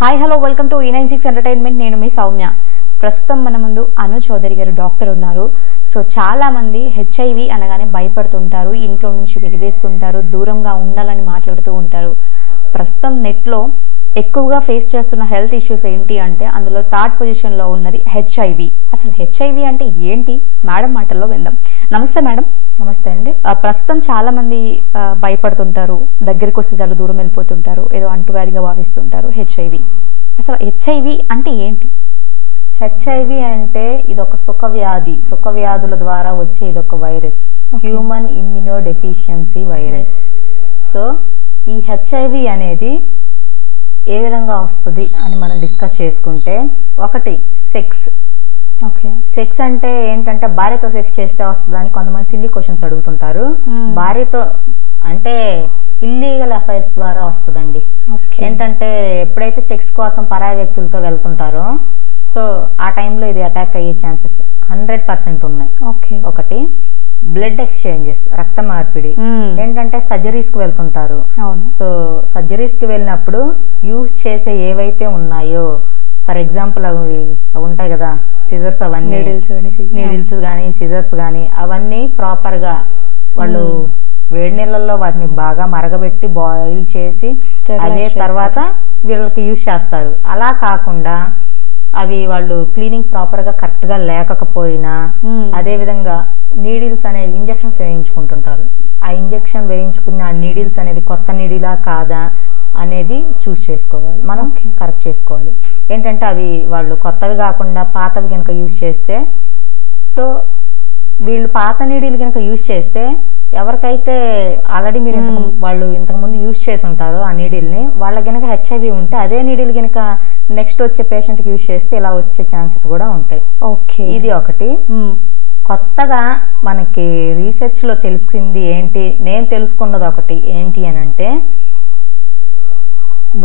Hi hello welcome to E96 entertainment. నేను మీ సౌమ్య. ప్రస్తుతం మన ముందు అను చౌదరి గారు డాక్టర్ ఉన్నారు. సో చాలా మంది HIV అనగానే భయపడుతుంటారు, ఇంట్లో నుంచి వెలివేస్తుంటారు, దూరంగా ఉండాలని మాట్లాడుతూ ఉంటారు. ప్రస్తుతం నెట్లో ఎక్కువగా ఫేస్ చేస్తున్న హెల్త్ ఇష్యూస్ ఏంటి అంటే అందులో థర్డ్ పొజిషన్లో ఉన్నది HIV. అసలు HIV అంటే ఏంటి మేడం మాటల్లో విందాం. నమస్తే మేడం. నమస్తే అండి. ప్రస్తుతం చాలా మంది భయపడుతుంటారు, దగ్గరికి వస్తే చాలా దూరం వెళ్ళిపోతుంటారు, ఏదో అంటువ్యాధిగా భావిస్తుంటారు HIV. అసలు HIV అంటే ఏంటి? HIV అంటే ఇది ఒక సుఖ వ్యాధుల ద్వారా వచ్చే ఇది ఒక virus, human immuno deficiency virus. So ఈ HIV అనేది ఏ విధంగా వస్తుంది అని మనం డిస్కస్ చేసుకుంటే, ఒకటి సెక్స్. ఓకే, సెక్స్ అంటే ఏంటంటే భార్యతో సెక్స్ చేస్తే వస్తుందని కొంతమంది సిల్లీ క్వశ్చన్స్ అడుగుతుంటారు. భార్యతో అంటే ఇల్లీగల్ అఫైర్స్ ద్వారా వస్తుందండి. ఏంటంటే ఎప్పుడైతే సెక్స్ కోసం పరాయి వ్యక్తులతో వెళ్తుంటారో సో ఆ టైంలో ఇది అటాక్ అయ్యే ఛాన్సెస్ 100% ఉన్నాయి. ఒకటి బ్లడ్ ఎక్స్చేంజెస్, రక్త మార్పిడి. ఏంటంటే సర్జరీస్ కి వెళ్తుంటారు. సో సర్జరీస్ కి వెళ్ళినప్పుడు యూజ్ చేసే ఏవైతే ఉన్నాయో, ఫర్ ఎగ్జాంపుల్ అవి ఉంటాయి కదా సిజర్స్, అవన్నీ నీడిల్స్ కానీ సిజర్స్ కానీ అవన్నీ ప్రాపర్ గా వాళ్ళు వేడి నీళ్ళల్లో వాటిని బాగా మరగబెట్టి బాయిల్ చేసి అదే తర్వాత వీళ్ళకి యూజ్ చేస్తారు. అలా కాకుండా అవి వాళ్ళు క్లీనింగ్ ప్రాపర్ గా కరెక్ట్ గా లేకపోయినా అదే విధంగా నీడిల్స్ అనే ఇంజెక్షన్స్ వేయించుకుంటుంటారు. ఆ ఇంజెక్షన్ వేయించుకున్న ఆ నీడిల్స్ అనేది కొత్త నీడిలా కాదా అనేది చూస్ చేసుకోవాలి, మనం కరెక్ట్ చేసుకోవాలి. ఏంటంటే అవి వాళ్ళు కొత్తవి కాకుండా పాతవి కనుక యూజ్ చేస్తే, సో వీళ్ళు పాత నీడిలు కనుక యూజ్ చేస్తే ఎవరికైతే ఆల్రెడీ మీరు వాళ్ళు ఇంతకుముందు యూజ్ చేసి ఉంటారో ఆ నీడిల్ని, వాళ్ళకి కనుక HIV ఉంటే అదే నీడిల్ కనుక నెక్స్ట్ వచ్చే పేషెంట్ కి యూజ్ చేస్తే ఇలా వచ్చే ఛాన్సెస్ కూడా ఉంటాయి. ఇది ఒకటి. కొత్తగా మనకి రీసెర్చ్ లో తెలిసింది ఏంటి, నేను తెలుసుకున్నది ఒకటి ఏంటి అని అంటే,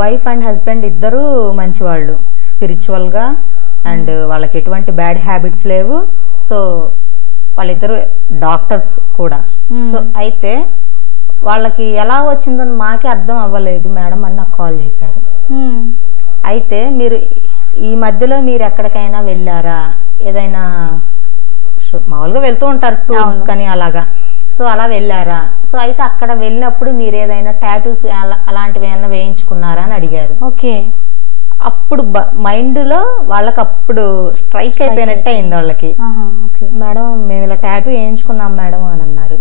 వైఫ్ అండ్ హస్బెండ్ ఇద్దరు మంచివాళ్ళు స్పిరిచువల్ గా, అండ్ వాళ్ళకి ఎటువంటి బ్యాడ్ హ్యాబిట్స్ లేవు. సో వాళ్ళిద్దరు డాక్టర్స్ కూడా. సో అయితే వాళ్ళకి ఎలా వచ్చిందని మాకే అర్థం అవ్వలేదు మేడం అని నాకు కాల్ చేశారు. అయితే మీరు ఈ మధ్యలో మీరు ఎక్కడికైనా వెళ్ళారా, ఏదైనా మామూలుగా వెళ్తూ ఉంటారు టూర్స్ కానీ అలాగా, సో అలా వెళ్ళారా, సో అయితే అక్కడ వెళ్ళినప్పుడు మీరు ఏదైనా టాటూస్ అలాంటివి ఏమైనా వేయించుకున్నారా అని అడిగారు. ఓకే, అప్పుడు మైండ్ లో వాళ్ళకి అప్పుడు స్ట్రైక్ అయిపోయినట్టే అయింది వాళ్ళకి. మేడం మేము ఇలా టాటూ వేయించుకున్నాం మేడం అని అన్నారు.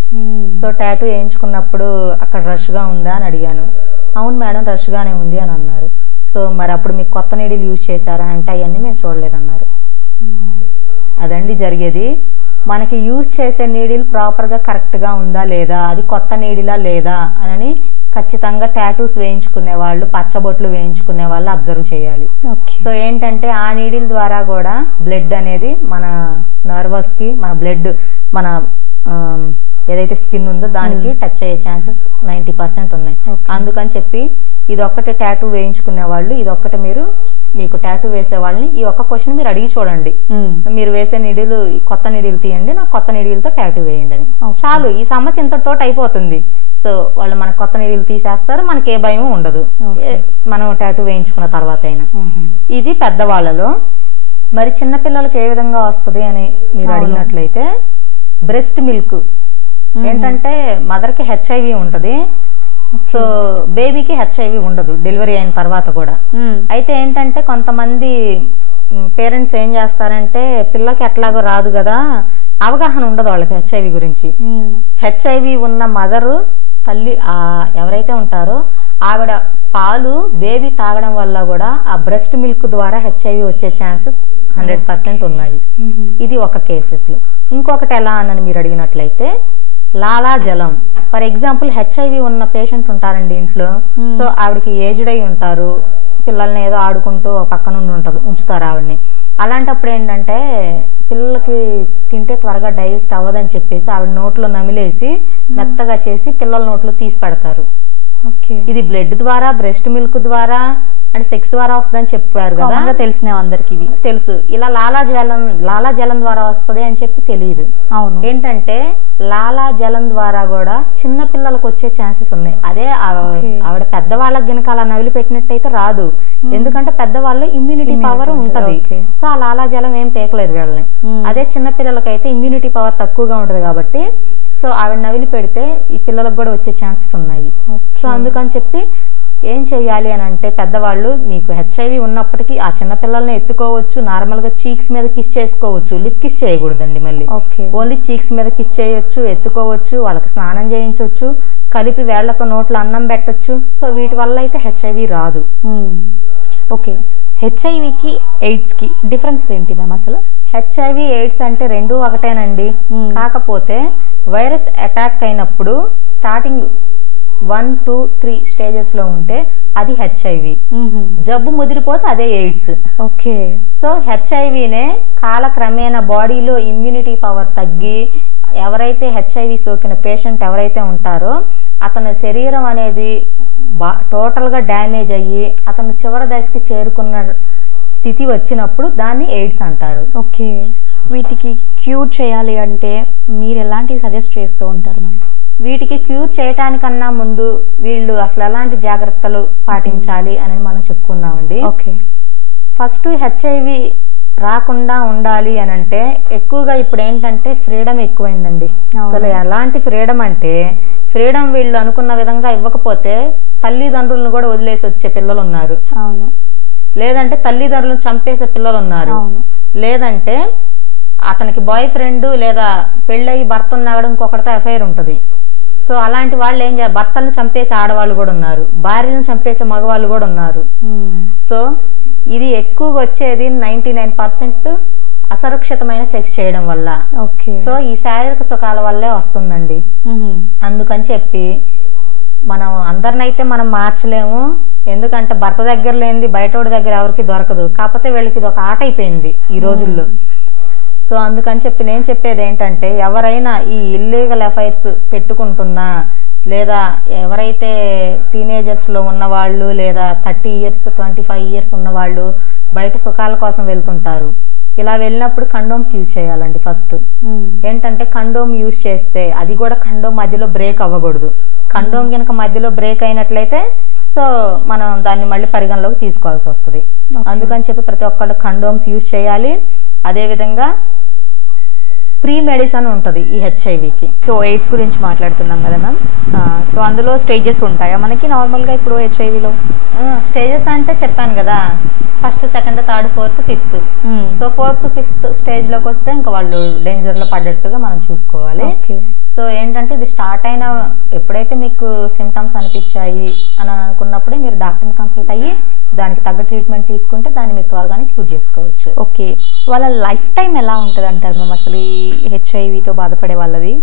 సో టాటూ వేయించుకున్నప్పుడు అక్కడ రష్ గా ఉందా అని అడిగాను. అవును మేడం రష్ గానే ఉంది అని అన్నారు. సో మరి అప్పుడు మీకు కొత్త నీడిల్ యూజ్ చేశారా అంటే అవన్నీ మేము చూడలేదన్నారు. అదండి జరిగేది. మనకి యూజ్ చేసే నీడిల్ ప్రాపర్ గా కరెక్ట్ గా ఉందా లేదా, అది కొత్త నీడిలా లేదా అని ఖచ్చితంగా టాటూస్ వేయించుకునే వాళ్ళు, పచ్చబొట్లు వేయించుకునే వాళ్ళు అబ్జర్వ్ చేయాలి. సో ఏంటంటే ఆ నీడిల్ ద్వారా కూడా బ్లడ్ అనేది మన నర్వస్ కి, మన బ్లడ్ మన ఏదైతే స్కిన్ ఉందో దానికి టచ్ అయ్యే ఛాన్సెస్ 90% ఉన్నాయి. అందుకని చెప్పి ఇది ఒక్కటే టాటూ వేయించుకునే వాళ్ళు, ఇది ఒక్కటే మీరు మీకు టాటూ వేసే వాళ్ళని ఈ ఒక్క క్వశ్చన్ మీరు అడిగి చూడండి. మీరు వేసే నీడిల్ కొత్త నీడిల్ తీయండి, నాకు కొత్త నీడిల్తో టాటూ వేయండి అని. చాలు, ఈ సమస్య ఇంతతో అయిపోతుంది. సో వాళ్ళు మన కొత్త నీడిల్ తీసేస్తారు, మనకి ఏ భయం ఉండదు మనం టాటూ వేయించుకున్న తర్వాత అయినా. ఇది పెద్దవాళ్ళలో. మరి చిన్నపిల్లలకి ఏ విధంగా వస్తుంది అని మీరు అడిగినట్లయితే, బ్రెస్ట్ మిల్క్ ఏంటంటే మదర్ కి HIV ఉంటది, సో బేబీకి HIV ఉండదు డెలివరీ అయిన తర్వాత కూడా. అయితే ఏంటంటే కొంతమంది పేరెంట్స్ ఏం చేస్తారంటే, పిల్లకి ఎట్లాగో రాదు కదా, అవగాహన ఉండదు వాళ్ళకి HIV గురించి. HIV ఉన్న మదరు, తల్లి ఎవరైతే ఉంటారో ఆవిడ పాలు బేబీ తాగడం వల్ల కూడా ఆ బ్రెస్ట్ మిల్క్ ద్వారా HIV వచ్చే ఛాన్సెస్ 100% ఉన్నాయి. ఇది ఒక కేసెస్ లో. ఇంకొకటి ఎలా అని మీరు అడిగినట్లయితే, లాలాజలం. ఫర్ ఎగ్జాంపుల్ HIV ఉన్న పేషెంట్ ఉంటారండి ఇంట్లో. సో ఆవిడకి ఏజ్డ్ అయి ఉంటారు, పిల్లల్ని ఏదో ఆడుకుంటూ పక్కన ఉంచుతారు ఆవిడని. అలాంటప్పుడు ఏంటంటే పిల్లలకి తింటే త్వరగా డైజెస్ట్ అవ్వదని చెప్పేసి ఆవిడ నోట్లో నమిలేసి మెత్తగా చేసి పిల్లల నోట్లో తీసి పెడతారు. ఇది బ్లడ్ ద్వారా, బ్రెస్ట్ మిల్క్ ద్వారా, అంటే సెక్స్ ద్వారా వస్తుందని చెప్పారు కదా, తెలిసిన అందరికి తెలుసు. ఇలా లాలాజలం ద్వారా వస్తుంది అని చెప్పి తెలియదు. అవును. ఏంటంటే లాలాజలం ద్వారా కూడా చిన్న పిల్లలకు వచ్చే ఛాన్సెస్ ఉన్నాయి. అదే ఆవిడ పెద్దవాళ్ళకి గనక అలా నవిలి పెట్టినట్టయితే రాదు. ఎందుకంటే పెద్దవాళ్ళు ఇమ్యూనిటీ పవర్ ఉంటది. సో ఆ లాలాజలం ఏం పేకలేదు వీళ్ళని. అదే చిన్న పిల్లలకైతే ఇమ్యూనిటీ పవర్ తక్కువగా ఉంటది కాబట్టి సో ఆవిడ నవిలి పెడితే ఈ పిల్లలకు కూడా వచ్చే ఛాన్సెస్ ఉన్నాయి. సో అందుకని చెప్పి ఏం చెయ్యాలి అని అంటే పెద్దవాళ్ళు మీకు హెచ్ఐవి ఉన్నప్పటికీ ఆ చిన్న పిల్లల్ని ఎత్తుకోవచ్చు, నార్మల్ గా చీక్స్ మీద కిస్ చేసుకోవచ్చు, లిప్ కిస్ చేయకూడదండి. మళ్ళీ ఓన్లీ చీక్స్ మీద కిస్ చేయొచ్చు, ఎత్తుకోవచ్చు, వాళ్ళకి స్నానం చేయించవచ్చు, కలిపి వేళ్లతో నోట్లో అన్నం పెట్టచ్చు. సో వీటి వల్ల అయితే హెచ్ఐవి రాదు. ఓకే, హెచ్ఐవికి ఎయిడ్స్ కి డిఫరెన్స్ ఏంటి మ్యామ్? అసలు హెచ్ఐవి ఎయిడ్స్ అంటే రెండు ఒకటేనండి. కాకపోతే వైరస్ అటాక్ అయినప్పుడు స్టార్టింగ్ 1, 2, 3 స్టేజెస్ లో ఉంటే అది హెచ్ఐవి, జబ్బు ముదిరిపోతే అదే ఎయిడ్స్. ఓకే. సో హెచ్ఐవినే కాలక్రమేణా బాడీలో ఇమ్యూనిటీ పవర్ తగ్గి ఎవరైతే హెచ్ఐవి సోకిన పేషెంట్ ఎవరైతే ఉంటారో అతని శరీరం అనేది టోటల్ గా డ్యామేజ్ అయ్యి అతను చివరి దశకి చేరుకున్న స్థితి వచ్చినప్పుడు దాన్ని ఎయిడ్స్ అంటారు. ఓకే. వీటికి క్యూర్ చేయాలి అంటే మీరు ఎలాంటివి సజెస్ట్ చేస్తూ ఉంటారు మ్యామ్? వీటికి క్యూర్ చేయటానికన్నా ముందు వీళ్ళు అసలు ఎలాంటి జాగ్రత్తలు పాటించాలి అని మనం చెప్పుకున్నామండి. ఓకే. ఫస్ట్ హెచ్ఐవి రాకుండా ఉండాలి అని అంటే ఎక్కువగా ఇప్పుడు ఏంటంటే ఫ్రీడమ్ ఎక్కువైందండి. అసలు ఎలాంటి ఫ్రీడమ్ అంటే ఫ్రీడమ్ వీళ్ళు అనుకున్న విధంగా ఇవ్వకపోతే తల్లిదండ్రులను కూడా వదిలేసి వచ్చే పిల్లలు ఉన్నారు. అవును. లేదంటే తల్లిదండ్రులను చంపేసే పిల్లలు ఉన్నారు. లేదంటే అతనికి బాయ్ ఫ్రెండ్ లేదా పెళ్ళయి భర్త ఉన్నా కూడా ఇంకొకరితో ఎఫ్ఐఆర్ ఉంటుంది. సో అలాంటి వాళ్ళు ఏం చేయాలి, భర్తలను చంపేసే ఆడవాళ్ళు కూడా ఉన్నారు, భార్యను చంపేసే మగవాళ్ళు కూడా ఉన్నారు. సో ఇది ఎక్కువగా వచ్చేది 99% అసురక్షితమైన సెక్స్ చేయడం వల్ల. సో ఈ శారీరక సుఖాల వల్లే వస్తుందండి. అందుకని చెప్పి మనం అందరినైతే మనం మార్చలేము. ఎందుకంటే భర్త దగ్గర లేనిది బయటోడి దగ్గర ఎవరికి దొరకదు. కాకపోతే వీళ్ళకి ఇది ఒక ఆట అయిపోయింది ఈ రోజుల్లో. సో అందుకని చెప్పి నేను చెప్పేది ఏంటంటే ఎవరైనా ఈ ఇల్లీగల్ అఫైర్స్ పెట్టుకుంటున్నా లేదా ఎవరైతే టీనేజర్స్ లో ఉన్నవాళ్ళు లేదా 30 years 25 years ఉన్నవాళ్ళు బయట సుఖాల కోసం వెళ్తుంటారు. ఇలా వెళ్ళినప్పుడు కండోమ్స్ యూజ్ చేయాలండి. ఫస్ట్ ఏంటంటే కండోమ్ యూజ్ చేస్తే అది కూడా కండోమ్ మధ్యలో బ్రేక్ అవ్వకూడదు. కండోమ్ కనుక మధ్యలో బ్రేక్ అయినట్లయితే సో మనం దాన్ని మళ్ళీ పరిగణలోకి తీసుకోవాల్సి వస్తుంది. అందుకని చెప్పి ప్రతి ఒక్కళ్ళు కండోమ్స్ యూజ్ చేయాలి. అదేవిధంగా ప్రీ మెడిసిన్ ఉంటుంది ఈ హెచ్ఐవికి. సో ఎయిడ్స్ గురించి మాట్లాడుతున్నాం కదా మ్యామ్. సో అందులో స్టేజెస్ ఉంటాయా మనకి నార్మల్గా? ఇప్పుడు హెచ్ఐవిలో స్టేజెస్ అంటే చెప్పాను కదా, 1st, 2nd, 3rd, 4th, 5th. So 4th, 5th stage లోకి వస్తే ఇంకా వాళ్ళు డేంజర్ లో పడ్డట్టుగా మనం చూసుకోవాలి. సో ఏంటంటే ఇది స్టార్ట్ అయిన ఎప్పుడైతే మీకు సిమ్టమ్స్ అనిపించాయి అని అనుకున్నప్పుడే మీరు డాక్టర్ని కన్సల్ట్ అయ్యి దానికి తగ్గ ట్రీట్మెంట్ తీసుకుంటే దాన్ని మీరు త్వరగానే క్యూర్ చేసుకోవచ్చు. ఓకే. వాళ్ళ లైఫ్ టైం ఎలా ఉంటుంది అంటారు మేము? అసలు ఈ హెచ్ఐవితో బాధపడే వాళ్ళది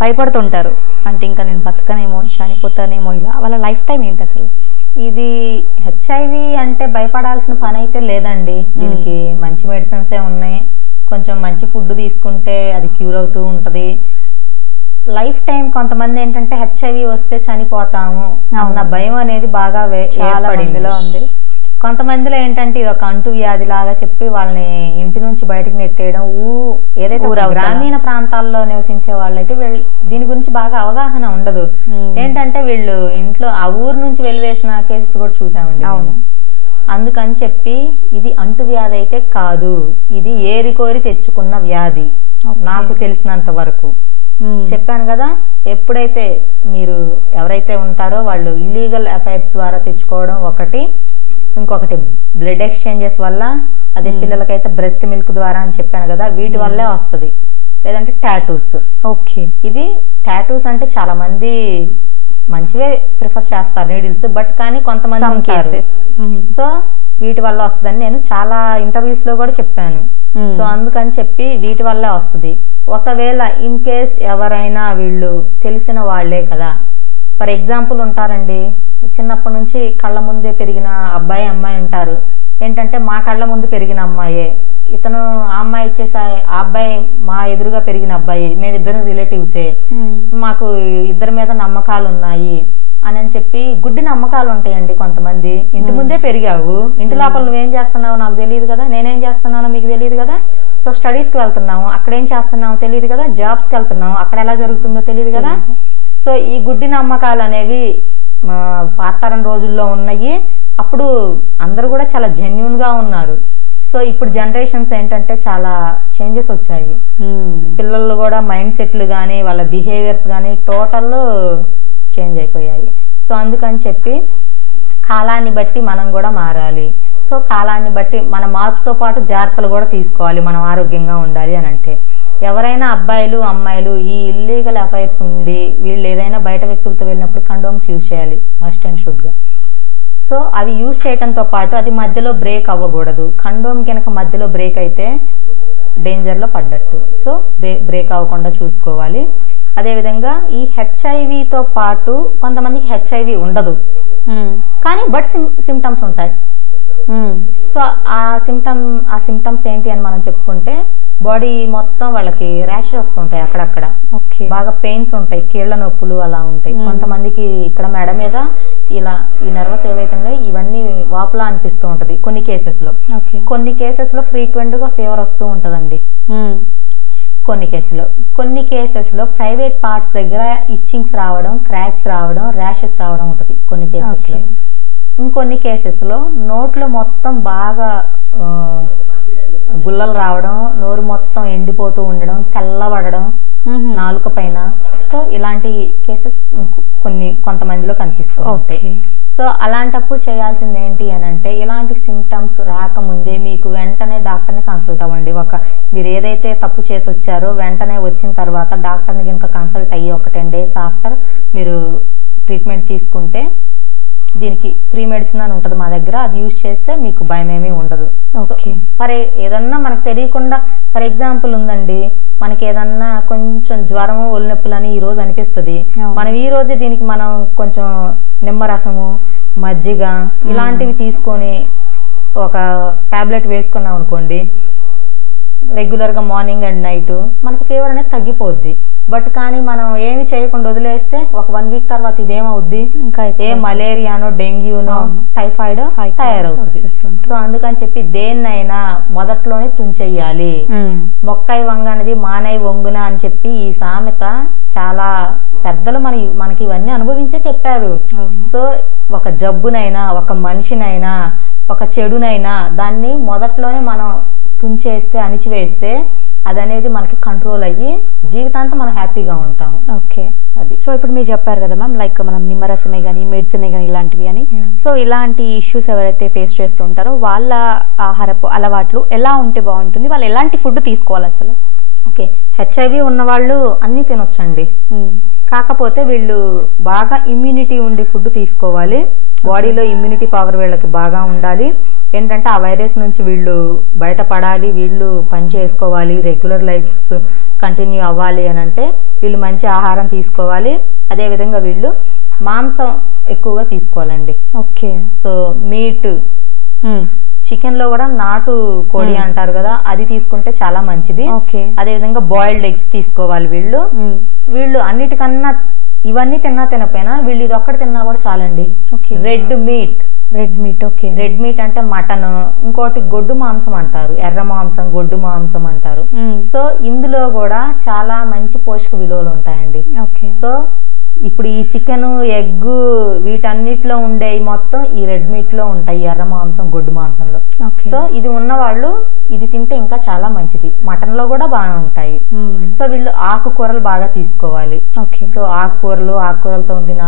భయపడుతుంటారు అంటే ఇంకా నేను బతకనేమో చనిపోతానేమో, ఇలా వాళ్ళ లైఫ్ టైం ఏంటి అసలు? ఇది హెచ్ఐవి అంటే భయపడాల్సిన పని అయితే లేదండి. దీనికి మంచి మెడిసిన్సే ఉన్నాయి. కొంచెం మంచి ఫుడ్ తీసుకుంటే అది క్యూర్ అవుతూ ఉంటది. లైఫ్ టైం కొంతమంది ఏంటంటే హెచ్ఐవి వస్తే చనిపోతాము అన్న భయం అనేది బాగా ఏర్పడింది. కొంతమందిలో ఏంటంటే ఇది ఒక అంటు వ్యాధి లాగా చెప్పి వాళ్ళని ఇంటి నుంచి బయటకు నెట్టేయడం. ఏదైతే గ్రామీణ ప్రాంతాల్లో నివసించే వాళ్ళైతే దీని గురించి బాగా అవగాహన ఉండదు. ఏంటంటే వీళ్ళు ఇంట్లో ఆ ఊరు నుంచి వెలివేసిన కేసెస్ కూడా చూసామండి. అవును. అందుకని చెప్పి ఇది అంటు వ్యాధి అయితే కాదు, ఇది ఏరికోరి తెచ్చుకున్న వ్యాధి నాకు తెలిసినంత వరకు. చెప్పాను కదా, ఎప్పుడైతే మీరు ఎవరైతే ఉంటారో వాళ్ళు ఇల్లీగల్ అఫైర్స్ ద్వారా తెచ్చుకోవడం ఒకటి, ఇంకొకటి బ్లడ్ ఎక్స్చేంజెస్ వల్ల, అదే పిల్లలకైతే బ్రెస్ట్ మిల్క్ ద్వారా అని చెప్పాను కదా, వీటి వల్లే వస్తుంది. లేదంటే టాటూస్. ఓకే. ఇది టాటూస్ అంటే చాలా మంది మంచివే ప్రిఫర్ చేస్తారు నీడిల్స్, బట్ కానీ కొంతమంది ఉంటారు. సో వీటి వల్ల వస్తుందని నేను చాలా ఇంటర్వ్యూస్ లో కూడా చెప్పాను. సో అందుకని చెప్పి వీటి వల్లే వస్తుంది. ఒకవేళ ఇన్ కేస్ ఎవరైనా వీళ్ళు తెలిసిన వాళ్లే కదా, ఫర్ ఎగ్జాంపుల్ ఉంటారండి చిన్నప్పటి నుంచి కళ్ళ ముందే పెరిగిన అబ్బాయి అమ్మాయి ఉంటారు. ఏంటంటే మా కళ్ళ ముందు పెరిగిన అమ్మాయే ఇతను, ఆ అమ్మాయి వచ్చేసి ఆ అబ్బాయి మా ఎదురుగా పెరిగిన అబ్బాయి, మేమిద్దరం రిలేటివ్సే, మాకు ఇద్దరి మీద నమ్మకాలు ఉన్నాయి అని చెప్పి గుడ్డి నమ్మకాలు ఉంటాయండి కొంతమంది. ఇంటి ముందే పెరిగావు, ఇంటి లోపల నువ్వేం చేస్తున్నావు నాకు తెలియదు కదా, నేనేం చేస్తున్నానో మీకు తెలియదు కదా, సో స్టడీస్కి వెళ్తున్నాము అక్కడ ఏం చేస్తున్నామో తెలియదు కదా, జాబ్స్కి వెళ్తున్నాము అక్కడ ఎలా జరుగుతుందో తెలియదు కదా. సో ఈ గుడ్డి నమ్మకాలు అనేవి పాతరం రోజుల్లో ఉన్నాయి. అప్పుడు అందరూ కూడా చాలా జెన్యూన్ గా ఉన్నారు. సో ఇప్పుడు జనరేషన్స్ ఏంటంటే చాలా చేంజెస్ వచ్చాయి. పిల్లలు కూడా మైండ్ సెట్లు కానీ వాళ్ళ బిహేవియర్స్ కానీ టోటల్ చేంజ్ అయిపోయాయి. సో అందుకని చెప్పి కాలాన్ని బట్టి మనం కూడా మారాలి. సో కాలాన్ని బట్టి మన మార్పుతో పాటు జాగ్రత్తలు కూడా తీసుకోవాలి మనం ఆరోగ్యంగా ఉండాలి అని అంటే. ఎవరైనా అబ్బాయిలు అమ్మాయిలు ఈ ఇల్లీగల్ అఫైర్స్ ఉండి వీళ్ళు ఏదైనా బయట వ్యక్తులతో వెళ్ళినప్పుడు కండోమ్స్ యూజ్ చేయాలి మస్ట్ అండ్ షుడ్ గా. సో అవి యూజ్ చేయడంతో పాటు అది మధ్యలో బ్రేక్ అవ్వకూడదు. కండోమ్ కనుక మధ్యలో బ్రేక్ అయితే డేంజర్లో పడ్డట్టు. సో బ్రేక్ అవ్వకుండా చూసుకోవాలి. అదేవిధంగా ఈ హెచ్ఐవితో పాటు కొంతమందికి హెచ్ఐవి ఉండదు కానీ బట్ సిమ్టమ్స్ ఉంటాయి. సో ఆ సిమ్టమ్స్ ఏంటి అని మనం చెప్పుకుంటే బాడీ మొత్తం వాళ్ళకి ర్యాషెస్ వస్తుంటాయి, అక్కడక్కడ బాగా పెయిన్స్ ఉంటాయి, కీళ్ల నొప్పులు అలా ఉంటాయి. కొంతమందికి ఇక్కడ మెడ మీద ఇలా ఈ నర్వస్ ఏవైతే ఉన్నాయో ఇవన్నీ వాపులా అనిపిస్తూ ఉంటది కొన్ని కేసెస్ లో. కొన్ని కేసెస్ లో ఫ్రీక్వెంట్ గా ఫీవర్ వస్తూ ఉంటదండి. కొన్ని కేసెస్ లో ప్రైవేట్ పార్ట్స్ దగ్గర ఇచ్చింగ్స్ రావడం, క్రాక్స్ రావడం, ర్యాషెస్ రావడం ఉంటది కొన్ని కేసెస్ లో. ఇంకొన్ని కేసెస్ లో నోట్లో మొత్తం బాగా గుల్లలు రావడం, నోరు మొత్తం ఎండిపోతూ ఉండడం, తెల్లబడడం నాలుక పైన. సో ఇలాంటి కేసెస్ కొంతమందిలో కనిపిస్తూ ఉంటాయి. సో అలాంటప్పుడు చేయాల్సింది ఏంటి అని అంటే ఇలాంటి సిమ్టమ్స్ రాకముందే మీకు వెంటనే డాక్టర్ని కన్సల్ట్ అవ్వండి. మీరు ఏదైతే తప్పు చేసి వచ్చారో వెంటనే వచ్చిన తర్వాత డాక్టర్ని కనుక కన్సల్ట్ అయ్యి ఒక 10 days ఆఫ్టర్ మీరు ట్రీట్మెంట్ తీసుకుంటే దీనికి ప్రీ మెడిసిన్ అని ఉంటుంది మా దగ్గర, అది యూజ్ చేస్తే మీకు భయం ఏమీ ఉండదు. ఏదన్నా మనకు తెలియకుండా ఫర్ ఎగ్జాంపుల్ ఉందండి, మనకి ఏదన్నా కొంచెం జ్వరం ఒళ్ళు నొప్పులు అని ఈ రోజు అనిపిస్తుంది, మనం ఈ రోజే దీనికి మనం కొంచెం నిమ్మరసము మజ్జిగ ఇలాంటివి తీసుకొని ఒక టాబ్లెట్ వేసుకున్నాం అనుకోండి, రెగ్యులర్ గా మార్నింగ్ అండ్ నైట్ మనకి ఫీవర్ అనేది తగ్గిపోద్ది. బట్ కానీ మనం ఏమి చేయకుండా వదిలేస్తే ఒక 1 week తర్వాత ఇదేమవుద్ది, ఏ మలేరియానో డెంగ్యూనో టైఫాయిడ్ తయారవుతుంది. సో అందుకని చెప్పి దేన్నైనా మొదట్లోనే తుంచెయ్యాలి. మొక్కై వంగ అనేది మానై వంగున అని చెప్పి ఈ సామెత చాలా పెద్దలు మనకి ఇవన్నీ అనుభవించే చెప్పారు. సో ఒక జబ్బునైనా ఒక మనిషినైనా ఒక చెడునైనా దాన్ని మొదట్లోనే మనం తుంచేస్తే అణిచివేస్తే అదనేది మనకి కంట్రోల్ అయ్యి జీవితాంతం మనం హ్యాపీగా ఉంటాం. అది. సో ఇప్పుడు మీరు చెప్పారు కదా మ్యామ్, లైక్ మనం నిమ్మరసమే కానీ మెడిసినే కానీ ఇలాంటివి అని. సో ఇలాంటి ఇష్యూస్ ఎవరైతే ఫేస్ చేస్తూ ఉంటారో వాళ్ళ ఆహారపు అలవాట్లు ఎలా ఉంటే బాగుంటుంది, వాళ్ళు ఎలాంటి ఫుడ్ తీసుకోవాలి అసలు? హెచ్ఐవి ఉన్న వాళ్ళు అన్ని తినొచ్చండి, కాకపోతే వీళ్ళు బాగా ఇమ్యూనిటీ ఉండే ఫుడ్ తీసుకోవాలి. బాడీలో ఇమ్యూనిటీ పవర్ వీళ్ళకి బాగా ఉండాలి. ఏంటంటే ఆ వైరస్ నుంచి వీళ్ళు బయటపడాలి, వీళ్ళు పని చేసుకోవాలి, రెగ్యులర్ లైఫ్స్ కంటిన్యూ అవ్వాలి అని అంటే వీళ్ళు మంచి ఆహారం తీసుకోవాలి. అదేవిధంగా వీళ్ళు మాంసం ఎక్కువగా తీసుకోవాలండి. సో మీట్, చికెన్ లో కూడా నాటు కోడి అంటారు కదా, అది తీసుకుంటే చాలా మంచిది. అదేవిధంగా బాయిల్డ్ ఎగ్స్ తీసుకోవాలి. వీళ్ళు అన్నిటికన్నా ఇవన్నీ తినకపోయినా వీళ్ళు ఇది ఒక్కటి తిన్నా కూడా చాలండి. రెడ్ మీట్ అంటే మటన్, ఇంకోటి గొడ్డు మాంసం అంటారు, ఎర్ర మాంసం గొడ్డు మాంసం అంటారు. సో ఇందులో కూడా చాలా మంచి పోషక విలువలు ఉంటాయండి. సో ఇప్పుడు ఈ చికెన్ ఎగ్ వీటన్నిటిలో ఉండే మొత్తం ఈ రెడ్ మీట్ లో ఉంటాయి, ఎర్ర మాంసం గొడ్డు మాంసంలో. సో ఇది ఉన్న వాళ్ళు ఇది తింటే ఇంకా చాలా మంచిది. మటన్ లో కూడా బాగా ఉంటాయి. సో వీళ్ళు ఆకుకూరలు బాగా తీసుకోవాలి. సో ఆకుకూరలతో ఉండిన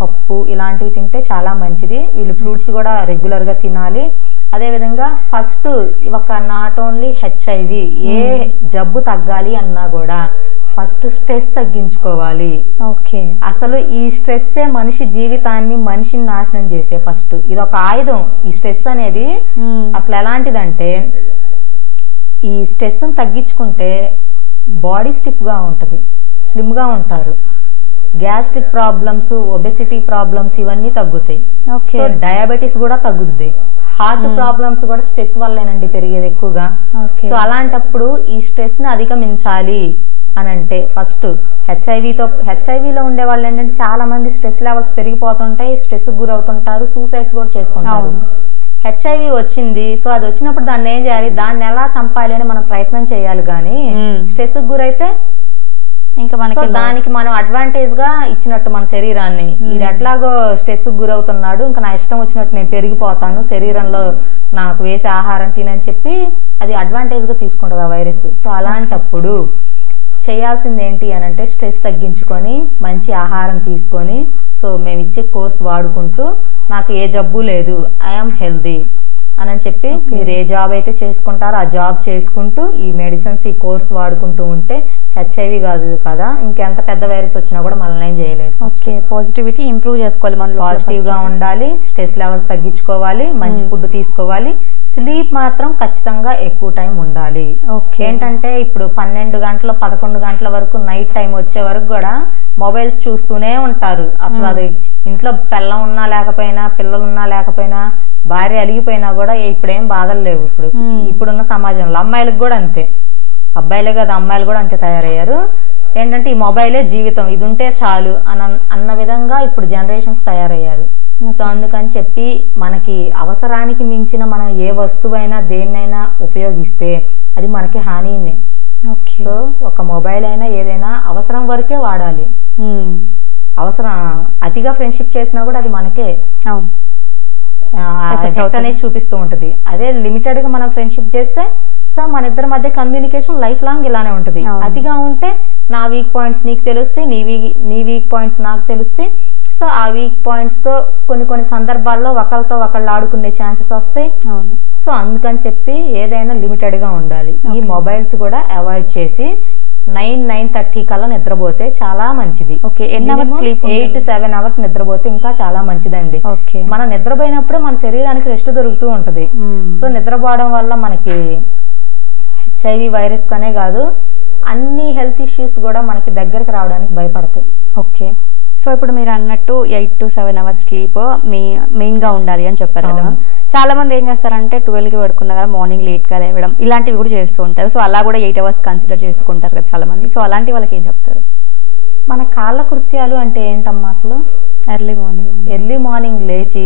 పప్పు ఇలాంటివి తింటే చాలా మంచిది. వీళ్ళు ఫ్రూట్స్ కూడా రెగ్యులర్ గా తినాలి. అదేవిధంగా ఫస్ట్ నాట్ ఓన్లీ హెచ్ఐవి, ఏ జబ్బు తగ్గాలి అన్నా కూడా ఫస్ట్ స్ట్రెస్ తగ్గించుకోవాలి. అసలు ఈ స్ట్రెస్సే మనిషి జీవితాన్ని మనిషిని నాశనం చేసే ఫస్ట్ ఇది ఒక ఆయుధం. ఈ స్ట్రెస్ అనేది అసలు ఎలాంటిదంటే ఈ స్ట్రెస్ తగ్గించుకుంటే బాడీ స్టిఫ్ గా ఉంటది, స్లిమ్ గా ఉంటారు. గ్యాస్ట్రిక్ ప్రాబ్లమ్స్, ఒబెసిటీ ప్రాబ్లమ్స్ ఇవన్నీ తగ్గుతాయి. సో డయాబెటీస్ కూడా తగ్గుద్ది. హార్ట్ ప్రాబ్లమ్స్ కూడా స్ట్రెస్ వల్లేనండి పెరిగేది ఎక్కువగా. సో అలాంటప్పుడు ఈ స్ట్రెస్ ని అధిగమించాలి, అని అంటే ఫస్ట్ హెచ్ఐవిలో ఉండే వాళ్ళు ఏంటంటే చాలా మంది స్ట్రెస్ లెవెల్స్ పెరిగిపోతుంటాయి, స్ట్రెస్ గురవుతుంటారు, సూసైడ్స్ కూడా చేసుకుంటారు. హెచ్ఐవి వచ్చింది, సో అది వచ్చినప్పుడు దాన్ని ఏం చేయాలి, దాన్ని ఎలా చంపాలి అని మనం ప్రయత్నం చేయాలి. కానీ స్ట్రెస్ గురైతే ఇంకా మనకి దానికి మనం అడ్వాంటేజ్ గా ఇచ్చినట్టు మన శరీరాన్ని, ఇది ఎట్లాగో స్ట్రెస్ గురవుతున్నాడు, ఇంకా నా ఇష్టం వచ్చినట్టు నేను పెరిగిపోతాను, శరీరంలో నాకు వేసే ఆహారం తినని చెప్పి అది అడ్వాంటేజ్ గా తీసుకుంటుంది ఆ వైరస్. సో అలాంటప్పుడు చేయాల్సింది ఏంటి అని అంటే స్ట్రెస్ తగ్గించుకొని మంచి ఆహారం తీసుకొని, సో మేము ఇచ్చే కోర్స్ వాడుకుంటూ నాకు ఏ జబ్బు లేదు, ఐఎమ్ హెల్దీ అని చెప్పి మీరు ఏ జాబ్ అయితే చేసుకుంటారో ఆ జాబ్ చేసుకుంటూ ఈ మెడిసిన్స్ ఈ కోర్స్ వాడుకుంటూ ఉంటే హెచ్ఐవి కాదు కదా, ఇంకెంత పెద్ద వైరస్ వచ్చినా కూడా మనల్ని ఏం చేయలేదు. పాజిటివిటీ ఇంప్రూవ్ చేసుకోవాలి, మనం పాజిటివ్ గా ఉండాలి, స్ట్రెస్ లెవెల్స్ తగ్గించుకోవాలి, మంచి ఫుడ్ తీసుకోవాలి, స్లీప్ మాత్రం ఖచ్చితంగా ఎక్కువ టైం ఉండాలి. ఏంటంటే ఇప్పుడు 12 గంటలు 11 గంటల వరకు నైట్ టైం వచ్చే వరకు కూడా మొబైల్స్ చూస్తూనే ఉంటారు. అసలు అది ఇంట్లో పిల్లం ఉన్నా లేకపోయినా, పిల్లలున్నా లేకపోయినా, భార్య అలిగిపోయినా కూడా ఇప్పుడేం బాధలు లేవు. ఇప్పుడున్న సమాజంలో అమ్మాయిలకు కూడా అంతే, అబ్బాయిలే కదా అమ్మాయిలు కూడా అంతే తయారయ్యారు. ఏంటంటే ఈ మొబైలే జీవితం, ఇది ఉంటే చాలు అన్న విధంగా ఇప్పుడు జనరేషన్స్ తయారయ్యారు. సో అందుకని చెప్పి మనకి అవసరానికి మించిన మనం ఏ వస్తువైనా దేన్నైనా ఉపయోగిస్తే అది మనకి హానినే. సో ఒక మొబైల్ అయినా ఏదైనా అవసరం వరకే వాడాలి. అవసరం అతిగా ఫ్రెండ్షిప్ చేసినా కూడా అది మనకే ఎఫెక్ట్ అనేది చూపిస్తూ ఉంటది. అదే లిమిటెడ్ గా మనం ఫ్రెండ్షిప్ చేస్తే సో మన ఇద్దరి మధ్య కమ్యూనికేషన్ లైఫ్ లాంగ్ ఇలానే ఉంటది. అతిగా ఉంటే నా వీక్ పాయింట్స్ నీకు తెలుస్తాయి, నీ వీక్ పాయింట్స్ నాకు తెలుస్తాయి. సో ఆ వీక్ పాయింట్స్ తో కొన్ని సందర్భాల్లో ఒకరితో ఒకళ్ళు ఆడుకునే ఛాన్సెస్ వస్తాయి. సో అందుకని చెప్పి ఏదైనా లిమిటెడ్ గా ఉండాలి. ఈ మొబైల్స్ కూడా అవాయిడ్ చేసి 9-9:30 కల్లా నిద్రపోతే చాలా మంచిది. 8 to 7 అవర్స్ నిద్రపోతే ఇంకా చాలా మంచిదండి. మనం నిద్రపోయినప్పుడే మన శరీరానికి రెస్ట్ దొరుకుతూ ఉంటది. సో నిద్రపోవడం వల్ల మనకి హెచ్ఐవి వైరస్ తోనే కాదు అన్ని హెల్త్ ఇష్యూస్ కూడా మనకి దగ్గరకు రావడానికి భయపడతాయి. ఓకే, సో ఇప్పుడు మీరు అన్నట్టు 8 to 7 అవర్స్ స్లీప్ మెయిన్ గా ఉండాలి అని చెప్పారు కదా. చాలా మంది ఏం చేస్తారంటే 12 కి పడుకున్నా కదా మార్నింగ్ లేట్ గా లేవడం ఇలాంటివి కూడా చేస్తూ ఉంటారు. సో అలా కూడా 8 అవర్స్ కన్సిడర్ చేసుకుంటారు కదా చాలా మంది. సో అలాంటి వాళ్ళకి ఏం చెప్తారు? మన కాళ్ళ కృత్యాలు అంటే ఏంటమ్మా అసలు? ఎర్లీ మార్నింగ్ లేచి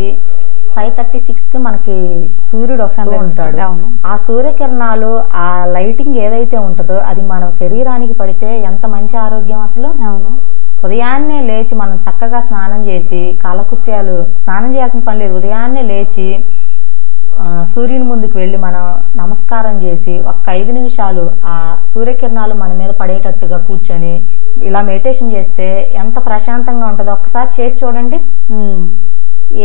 5:36 కి మనకి సూర్యుడు వస్తూ ఉంటాడు. ఆ సూర్యకిరణాలు ఆ లైటింగ్ ఏదైతే ఉంటుందో అది మన శరీరానికి పడితే ఎంత మంచి ఆరోగ్యం అసలు. ఉదయాన్నే లేచి మనం చక్కగా స్నానం చేసి కాలకృత్యాలు స్నానం చేయాల్సిన పని లేదు, ఉదయాన్నే లేచి సూర్యుని ముందుకు వెళ్ళి మనం నమస్కారం చేసి 5 నిమిషాలు ఆ సూర్యకిరణాలు మన మీద పడేటట్టుగా కూర్చొని ఇలా మెడిటేషన్ చేస్తే ఎంత ప్రశాంతంగా ఉంటుందో ఒక్కసారి చేసి చూడండి.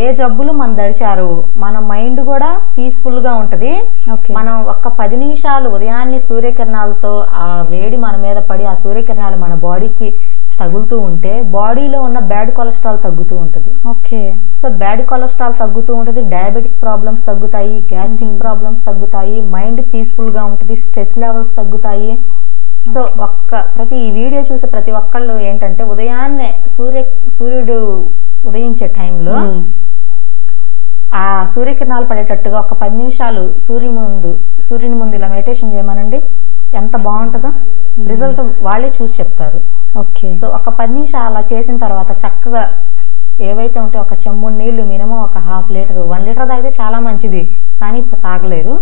ఏ జబ్బులు మన దరిచారు, మన మైండ్ కూడా పీస్ఫుల్ గా ఉంటది. మనం 10 నిమిషాలు ఉదయాన్నే సూర్యకిరణాలతో ఆ వేడి మన మీద పడి ఆ సూర్యకిరణాలు మన బాడీకి తగులుతూ ఉంటే బాడీలో ఉన్న బ్యాడ్ కొలెస్ట్రాల్ తగ్గుతూ ఉంటది. సో బ్యాడ్ కొలెస్ట్రాల్ తగ్గుతూ ఉంటది, డయాబెటిస్ ప్రాబ్లమ్స్ తగ్గుతాయి, గ్యాస్ట్రిక్ ప్రాబ్లమ్స్ తగ్గుతాయి, మైండ్ పీస్ఫుల్ గా ఉంటది, స్ట్రెస్ లెవెల్స్ తగ్గుతాయి. సో ప్రతి ఈ వీడియో చూసే ప్రతి ఒక్కళ్ళు ఏంటంటే ఉదయాన్నే సూర్యుడు ఉదయించే టైంలో ఆ సూర్యకిరణాలు పడేటట్టుగా 10 నిమిషాలు సూర్యుని ముందు ఇలా మెడిటేషన్ చేయమనండి, ఎంత బాగుంటుందో రిజల్ట్ వాళ్ళే చూసి చెప్తారు. సో 10 నిమిషాలు అలా చేసిన తర్వాత చక్కగా ఏవైతే ఉంటే ఒక చెంబు నీళ్లు మినిమం 1/2 లీటర్ 1 లీటర్ తాగితే చాలా మంచిది, కానీ ఇప్పుడు తాగలేరు.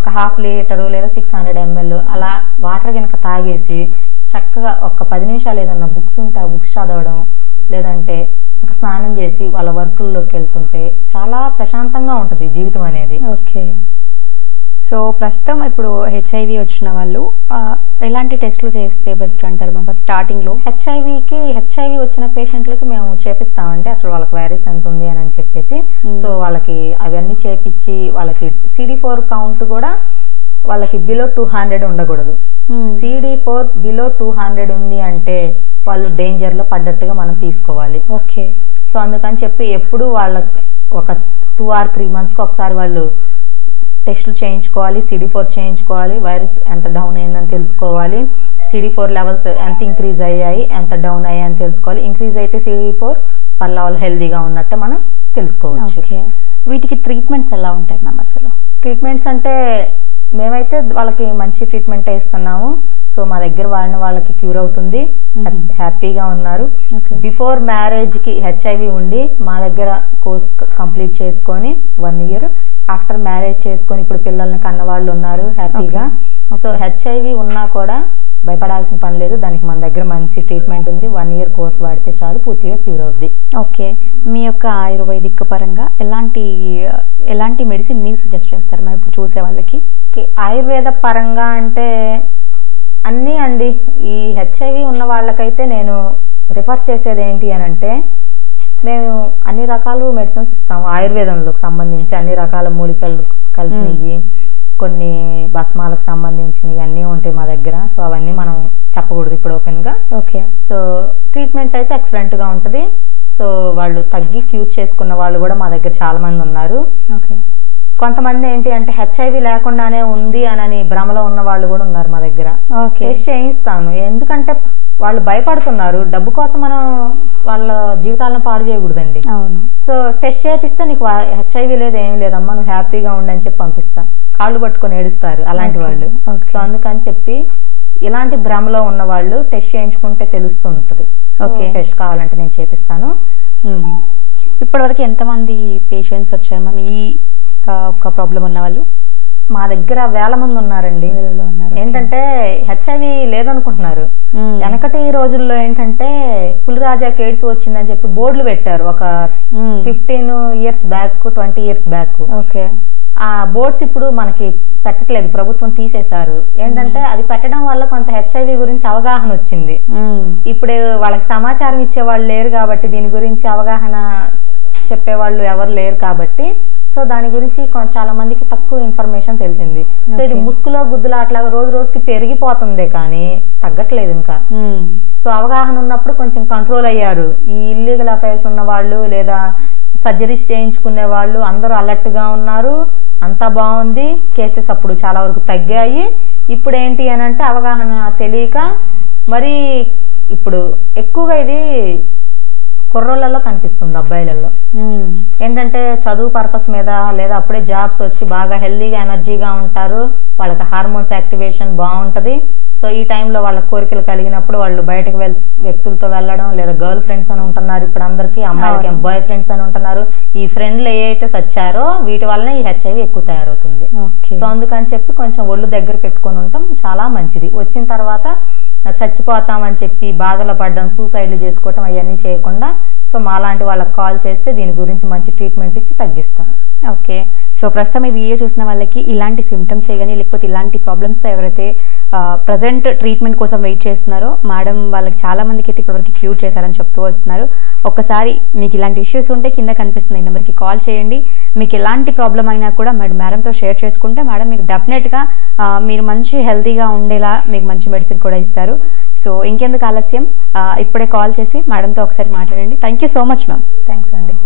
1/2 లీటరు లేదా 600 ml అలా వాటర్ కనుక తాగేసి చక్కగా 10 నిమిషాలు ఏదన్నా బుక్స్ ఉంటే ఆ బుక్స్ చదవడం, లేదంటే స్నానం చేసి వాళ్ళ వర్కుల్లోకి వెళ్తుంటే చాలా ప్రశాంతంగా ఉంటుంది జీవితం అనేది. సో ప్రస్తుతం ఇప్పుడు హెచ్ఐవి వచ్చిన వాళ్ళు ఎలాంటి టెస్టులు చేస్తే బెస్ట్ అంటారు? మేము స్టార్టింగ్ లో హెచ్ఐవి వచ్చిన పేషెంట్లకి మేము చేపిస్తామంటే అసలు వాళ్ళకి వైరస్ ఎంత ఉంది అని చెప్పేసి సో వాళ్ళకి అవన్నీ చేపించి వాళ్ళకి CD4 కౌంట్ కూడా వాళ్ళకి బిలో 200 ఉండకూడదు. CD4 బిలో 200 ఉంది అంటే వాళ్ళు డేంజర్ లో పడ్డట్టుగా మనం తీసుకోవాలి. సో అందుకని చెప్పి ఎప్పుడు వాళ్ళకి ఒక 2 or 3 months కి ఒకసారి వాళ్ళు టెస్టులు చేయించుకోవాలి, CD4 చేయించుకోవాలి, వైరస్ ఎంత డౌన్ అయిందని తెలుసుకోవాలి, CD4 లెవెల్స్ ఎంత ఇంక్రీజ్ అయ్యాయి ఎంత డౌన్ అయ్యాయని తెలుసుకోవాలి. ఇంక్రీజ్ అయితే CD4 పర్లా వాళ్ళు హెల్దీగా ఉన్నట్టు మనం తెలుసుకోవచ్చు. వీటికి ట్రీట్మెంట్స్ ఎలా ఉంటాయి మ్యామ్? అసలు ట్రీట్మెంట్స్ అంటే మేమైతే వాళ్ళకి మంచి ట్రీట్మెంటే ఇస్తున్నాము. సో సో మా దగ్గర వాడిన వాళ్ళకి క్యూర్ అవుతుంది, హ్యాపీగా ఉన్నారు. బిఫోర్ మ్యారేజ్ కి హెచ్ఐవి ఉండి మా దగ్గర కోర్స్ కంప్లీట్ చేసుకొని 1 year, ఆఫ్టర్ మ్యారేజ్ చేసుకొని ఇప్పుడు పిల్లల్ని కన్నవాళ్ళు ఉన్నారు హ్యాపీగా. సో హెచ్ఐవి ఉన్నా కూడా భయపడాల్సిన పని లేదు, దానికి మన దగ్గర మంచి ట్రీట్మెంట్ ఉంది. 1 year కోర్స్ వాడితే చాలు, పూర్తిగా క్యూర్ అవుద్ది. ఓకే, మీ యొక్క ఆయుర్వేదిక్ పరంగా ఎలాంటి మెడిసిన్ మీరు సజెస్ట్ చేస్తారు మా ఇప్పుడు చూసే వాళ్ళకి? ఆయుర్వేద పరంగా అంటే అన్నీ అండి. ఈ హెచ్ఐవి ఉన్న వాళ్ళకైతే నేను రిఫర్ చేసేది ఏంటి అని అంటే, మేము అన్ని రకాల మెడిసిన్స్ ఇస్తాము. ఆయుర్వేదంలోకి సంబంధించి అన్ని రకాల మూలికలు కలిసినవి, కొన్ని భస్మాలకు సంబంధించినవి అన్నీ ఉంటాయి మా దగ్గర. సో అవన్నీ మనం చెప్పకూడదు ఇప్పుడు ఓపెన్ గా. ఓకే, సో ట్రీట్మెంట్ అయితే ఎక్సలెంట్ గా ఉంటుంది. సో వాళ్ళు తగ్గి క్యూర్ చేసుకున్న వాళ్ళు కూడా మా దగ్గర చాలా మంది ఉన్నారు. ఓకే, కొంతమంది ఏంటి అంటే హెచ్ఐవి లేకుండానే ఉంది అని భ్రమలో ఉన్న వాళ్ళు కూడా ఉన్నారు మా దగ్గర. టెస్ట్ చేయిస్తాను, ఎందుకంటే వాళ్ళు భయపడుతున్నారు. డబ్బు కోసం మనం వాళ్ళ జీవితాలను పాడు చేయకూడదండి. సో టెస్ట్ చేపిస్తే నీకు హెచ్ఐవి లేదు, ఏమి లేదమ్మా, నువ్వు హ్యాపీగా ఉండని చెప్పి పంపిస్తా. కాళ్ళు పట్టుకొని ఏడుస్తారు అలాంటి వాళ్ళు. సో అందుకని చెప్పి ఇలాంటి భ్రమలో ఉన్న వాళ్ళు టెస్ట్ చేయించుకుంటే తెలుస్తూ ఉంటుంది. టెస్ట్ కావాలంటే నేను చేపిస్తాను. ఇప్పటివరకు ఎంతమంది పేషెంట్స్ వచ్చారు మ్యామ్ ఈ ఒక ప్రాబ్లం ఉన్న వాళ్ళు? మా దగ్గర 1000 మంది ఉన్నారండి. ఏంటంటే హెచ్ఐవి లేదనుకుంటున్నారు. వెనకటి రోజుల్లో ఏంటంటే పులిరాజాకి ఎయిడ్స్ వచ్చిందని చెప్పి బోర్డులు పెట్టారు ఒక 15 years back, 20 years back. Okay, ఆ బోర్డ్స్ ఇప్పుడు మనకి పెట్టట్లేదు, ప్రభుత్వం తీసేశారు. ఏంటంటే అది పెట్టడం వల్ల కొంత హెచ్ఐవి గురించి అవగాహన వచ్చింది. ఇప్పుడు వాళ్ళకి సమాచారం ఇచ్చేవాళ్ళు లేరు కాబట్టి, దీని గురించి అవగాహన చెప్పేవాళ్ళు ఎవరు లేరు కాబట్టి, సో దాని గురించి చాలా మందికి తక్కువ ఇన్ఫర్మేషన్ తెలిసింది. సో ఇది ముసుగులో గుద్దులో అట్లాగా రోజు రోజుకి పెరిగిపోతుంది కానీ తగ్గట్లేదు ఇంకా. సో అవగాహన ఉన్నప్పుడు కొంచెం కంట్రోల్ అయ్యారు. ఈ ఇల్లీగల్ అఫైర్స్ ఉన్న వాళ్ళు లేదా సర్జరీస్ చేయించుకునే వాళ్ళు అందరూ అలర్ట్ గా ఉన్నారు. అంతా బాగుంది, కేసెస్ అప్పుడు చాలా వరకు తగ్గాయి. ఇప్పుడు ఏంటి అని అంటే అవగాహన తెలియక మరి ఇప్పుడు ఎక్కువగా ఇది కుర్రోళ్లలో కనిపిస్తుంది, అబ్బాయిలలో. ఏంటంటే చదువు పర్పస్ మీద లేదా అప్పుడే జాబ్స్ వచ్చి బాగా హెల్దీగా ఎనర్జీగా ఉంటారు, వాళ్ళకి హార్మోన్స్ యాక్టివేషన్ బాగుంటది. సో ఈ టైంలో వాళ్ళ కోరికలు కలిగినప్పుడు వాళ్ళు బయటకు వ్యక్తులతో వెళ్ళడం, లేదా గర్ల్ ఫ్రెండ్స్ అని ఉంటున్నారు ఇప్పుడు అందరికి, అమ్మాయిలకి బాయ్ ఫ్రెండ్స్ అని ఉంటున్నారు. ఈ ఫ్రెండ్లు ఏవైతే సచ్చారో వీటి వల్లనే ఈ హెచ్ఐవి ఎక్కువ తయారవుతుంది. సో అందుకని చెప్పి కొంచెం ఒళ్ళు దగ్గర పెట్టుకుని ఉంటాం, చాలా మంచిది. వచ్చిన తర్వాత చచ్చిపోతామని చెప్పి బాధలు పడడం, సూసైడ్లు చేసుకోవటం అవన్నీ చేయకుండా సో మాలాంటి వాళ్ళకి కాల్ చేస్తే దీని గురించి మంచి ట్రీట్మెంట్ ఇచ్చి తగ్గిస్తాను. ఓకే, సో ప్రస్తుతం ఈ వీడియో చూసిన వాళ్ళకి ఇలాంటి సిమ్టమ్సే కానీ లేకపోతే ఇలాంటి ప్రాబ్లమ్స్తో ఎవరైతే ప్రజెంట్ ట్రీట్మెంట్ కోసం వెయిట్ చేస్తున్నారో మేడం వాళ్ళకి చాలా మందికి అయితే ఇప్పటివరకు క్యూర్ చేశారని చెప్తూ వస్తున్నారు. ఒక్కసారి మీకు ఇలాంటి ఇష్యూస్ ఉంటే కింద కనిపిస్తున్న ఈ నెంబర్కి కాల్ చేయండి. మీకు ఎలాంటి ప్రాబ్లం అయినా కూడా మేడంతో షేర్ చేసుకుంటే మేడం మీకు డెఫినెట్గా మీరు మంచి హెల్తీగా ఉండేలా మీకు మంచి మెడిసిన్ కూడా ఇస్తారు. సో ఇంకెందుకు ఆలస్యం, ఇప్పుడే కాల్ చేసి మేడంతో ఒకసారి మాట్లాడండి. Thank you so much ma'am. Thanks అండి.